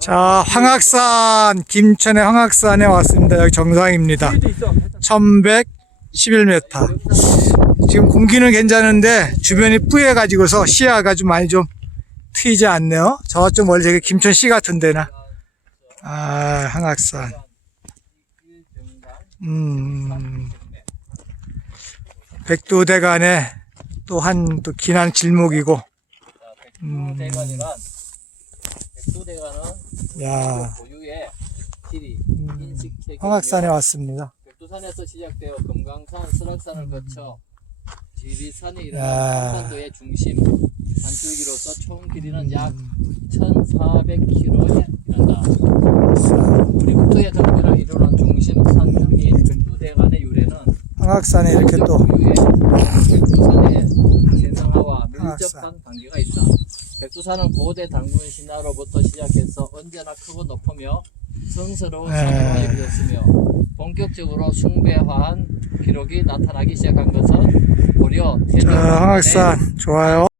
자, 황악산, 김천의 황악산에 왔습니다. 여기 정상입니다. 1111m. 지금 공기는 괜찮은데 주변이 뿌여가지고서 시야가 좀 많이 좀 트이지 않네요. 저쪽 멀리 저기 김천시 같은 데나. 아, 황악산. 음, 백두대간의 또한 또 기난 질목이고, 음. 야, 고유의 지리, 음, 인식 체계 황악산에 왔습니다. 백두산에서 시작되어 금강산, 설악산을 거쳐 지리산에 야. 이르는 한반도의 중심 산줄기로서 총 길이는 약 1,400km에 이른다. 우리 국토의 정비를 이루는 중심 산중인 백두대간의 유래는 황악산에 이렇게 또 백두산의 세상화와 황악산. 밀접한 관계가 있다. 백두산은 고대 당군 신화로부터 시작해서 언제나 크고 높으며 성스러운 네. 산으로 이루어졌으며 본격적으로 숭배화한 기록이 나타나기 시작한 것은 고려 자, 태종 황악산 좋아요.